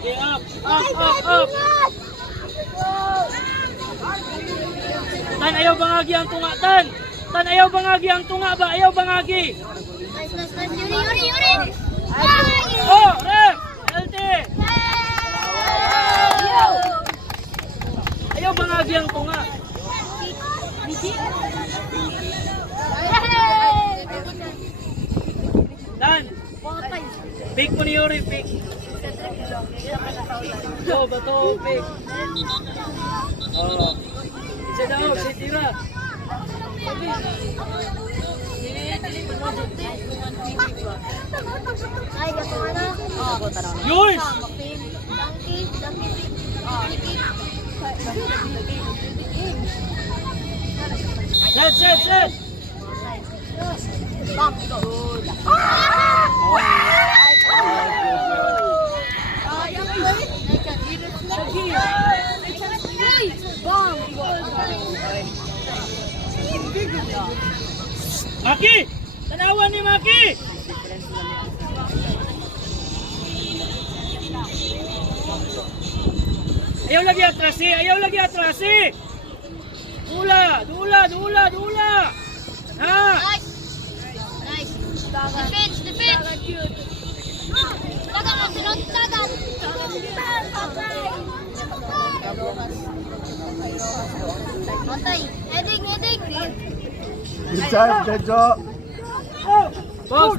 Okay, up, up. Tan, ayaw bangagi ang tunga, Tan. Tan, ayaw bangagi ang tunga ba? Ayaw bangagi. Nice. Yuri. Oh, ref! Healthy! Ayaw bangagi ang tunga. Dan, pick mo ni Yuri, pick. Go, bato, pick. Oh. Isa daw, si Tira. Ay, gato na. Yours! Set! Bang. Maki! Tanawan ni Maki! Ayaw lagi atras eh! Dula! Ha! Nice. Defense. Tagan mo, sunod. Matay. Heading. Good job, Jojo. Box!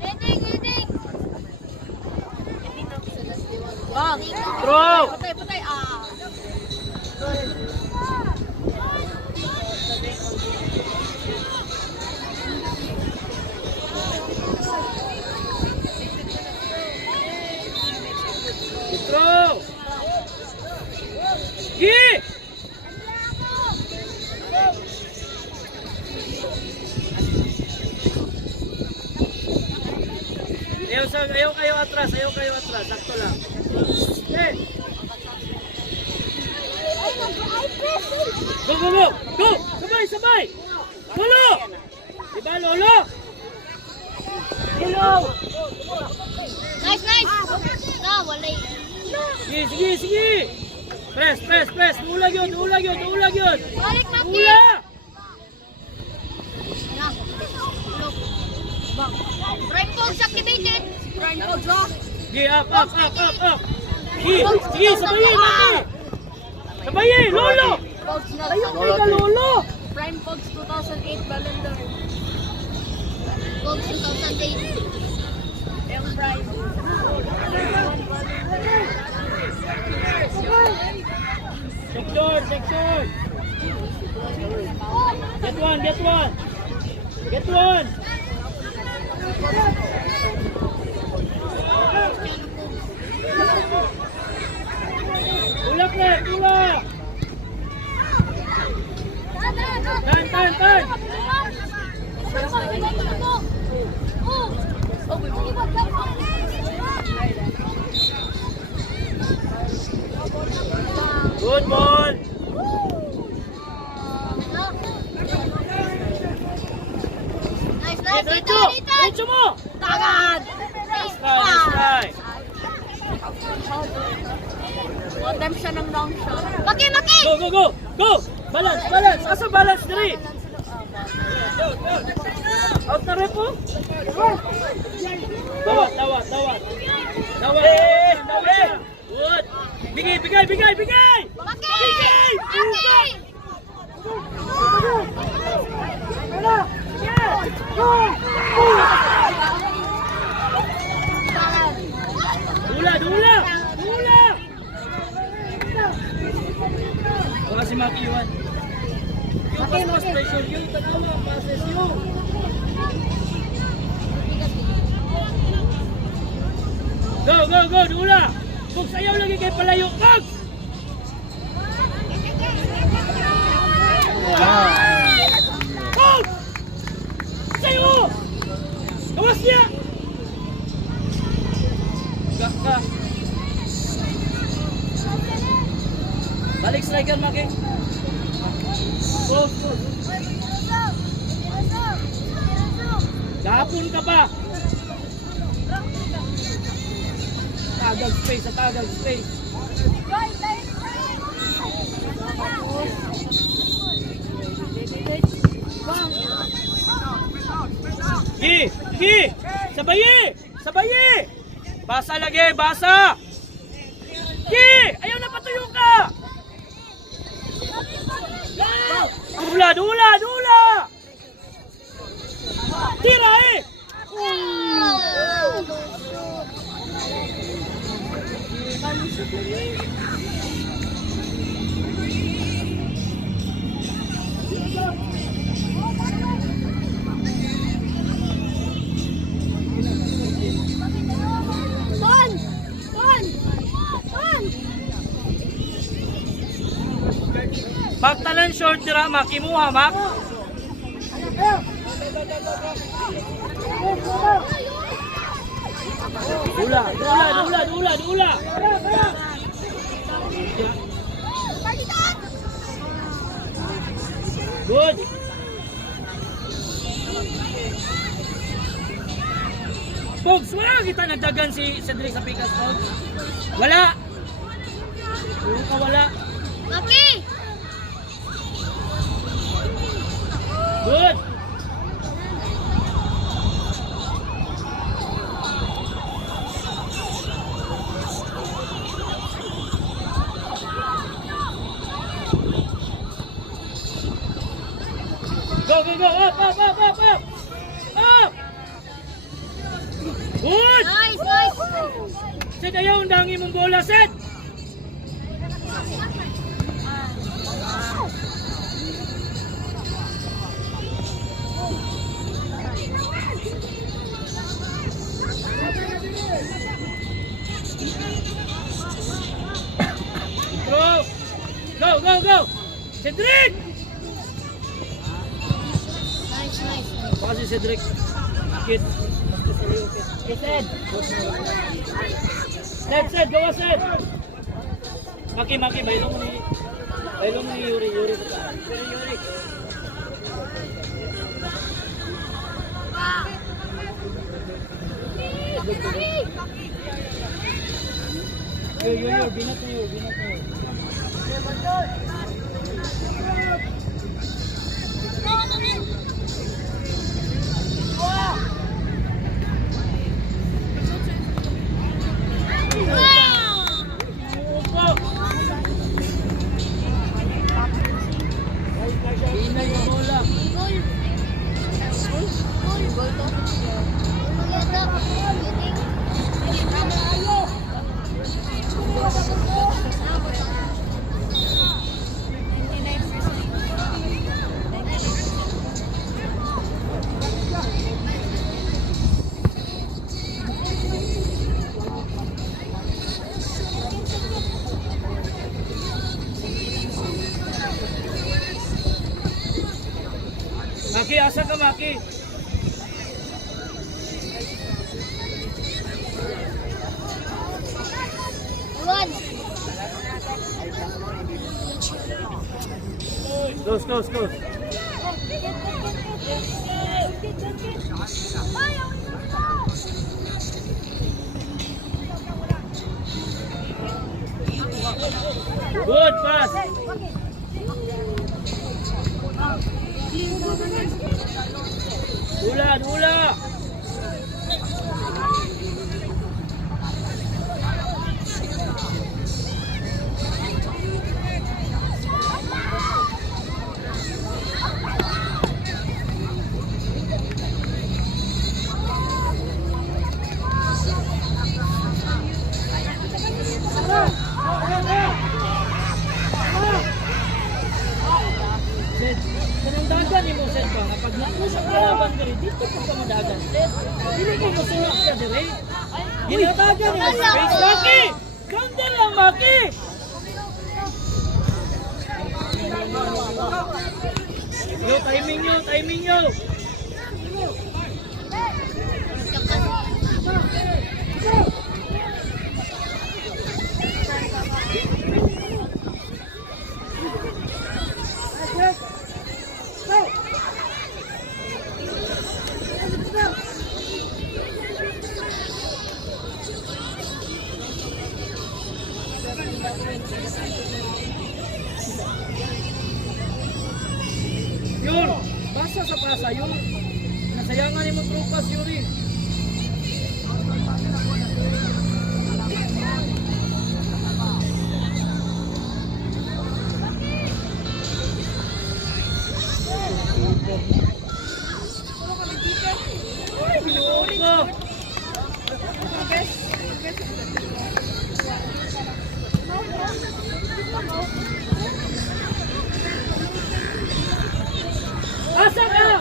Heading. Bang! Throw! Patay. Throw! Gi! Ayaw kayo atras. Sakto lang. Okay. Go! Sabay! Lolo! Diba, Lolo? Hello! Nice. Wala. Sige! Press! Dulag yun! Balik na, Dula! Prime Pogs activated. Prime Pogs off. Sige, up! Sige, sabayin, Maki! Sabayin, Lolo! Pogs na. Ayaw kayo ka, Lolo! Prime Pogs 2008 Ballon d'Or. Pogs 2008. Yung Prime. Section! Get one! Ulak! Tan! Good ball! Nice. Diretso mo! Tagad! Nice try! One time siya ng long shot. Maki! Go! Balance! Asa balance diri? Out na rin po? Dawat! Good! Bigay! Maki! Dula! Baka si Maki Iwan. Yung mas pressure yun, tanawa, passes yun. Go, Dula! Kung sayaw lagi kay palayo, Cogs! Cogs! Sayo! Kawas niya! Ka. Balik striker, Maki. Go. Gapon ka pa. Atagag space, atagag space. Gi! Gi! Sabayi! Sabayi! Basa lagi, basa! Gi! Ayaw na patuyo ka! Dula, dula, dula! Tira eh! Pagtalan short tira, makimuha, mak. Dula, dula, dula, dula, dula. Good. Pogs, wala kita nagdagan si Cedric sa pikas, Pogs. Wala. Puro ka wala. Maki! Good. Go, go, go. Up, up, up, up, up. Up. Good. Nice, nice! Sid, ayaw ang dangi mong bola, Sid. Throw. Go, go, go. Cedric. Nice, nice. Baka si Cedric. Kit. Basta sa liyo, Kit. Kit, Sid. Sid, gawa, Sid. Maki, Maki, bailong mo ni Yuri, Yuri. Yuri. Yo, binat na yun. Inay yung bola. Goal. Goal. Goal to. Maki, asa ka, Maki? One. Close. Good pass. Dula. Sid, kanang dagan ni mo, Sid, ba? Kapag nakusap ka laban ka rin, dito po ka madagan, Sid. Hindi mo masulak ka rin. Ginatagan ni mo, space. Maki! Ganda lang, Maki! Yo, timing nyo. Yun! Basa sa pasa, yun! Nasayangan ni mo tropas, Yuri! Ay, binuot ko! Asa ka?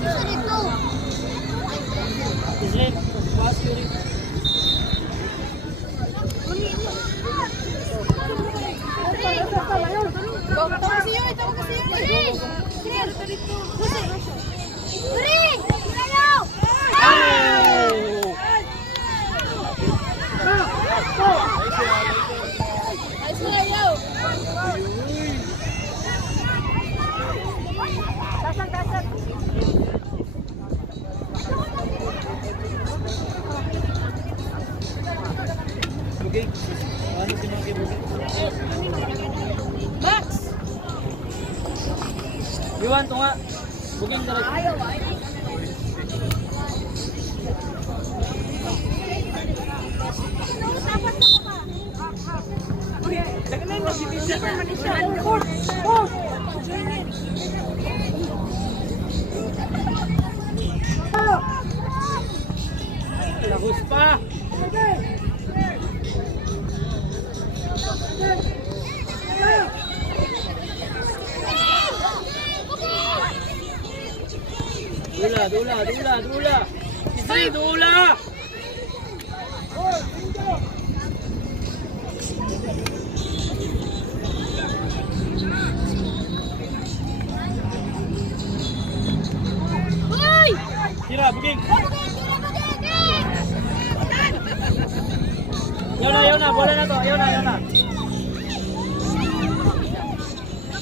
Isa dito. Israel, pas Yuri. Tawa kasi yun, tawa kasi yun. Uri! Ayaw! Oh! Ay, ayaw! Tasag. Bugay. Ano si Maki Bugay? Max! Iwan to nga. Buging talaga. Ayaw. Dapat sa ka. Lahus pa. Dula. Israel, dula. Hoy! Tira, buging. Ayaw na, bola na to. Ayaw na.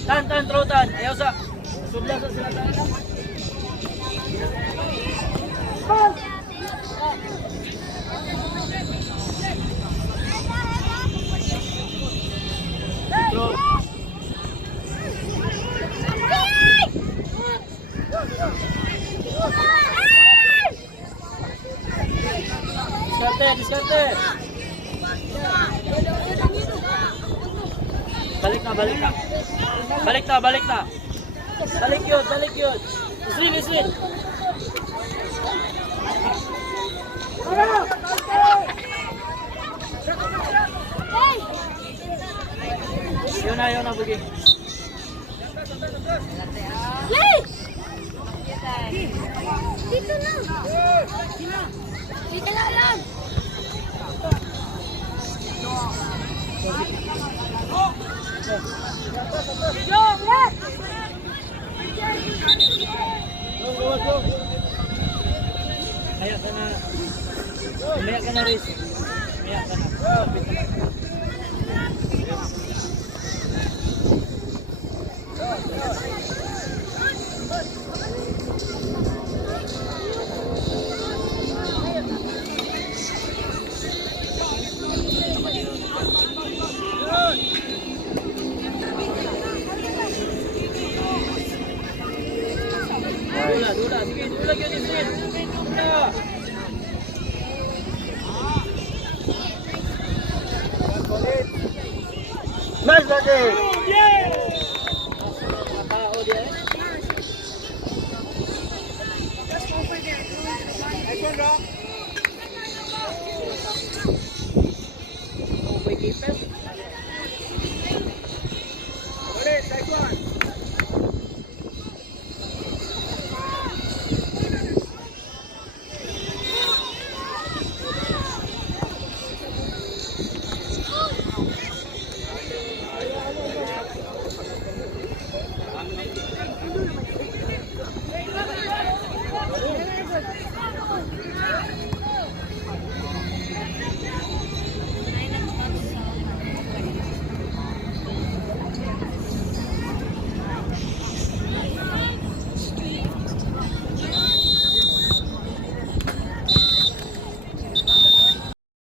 Tan, trotan. Ayaw sa. Subla sa sila tan. Throw. Diskarte. Balik na. Balik yun. Israel. Yun na, buging. Yay! Dito na. Dito na lang. Maya ka na, Riz. Dula. Sige, dula yun, Israel. Dula. Mas lagi. Yeah! Tao dia. Next one, bro.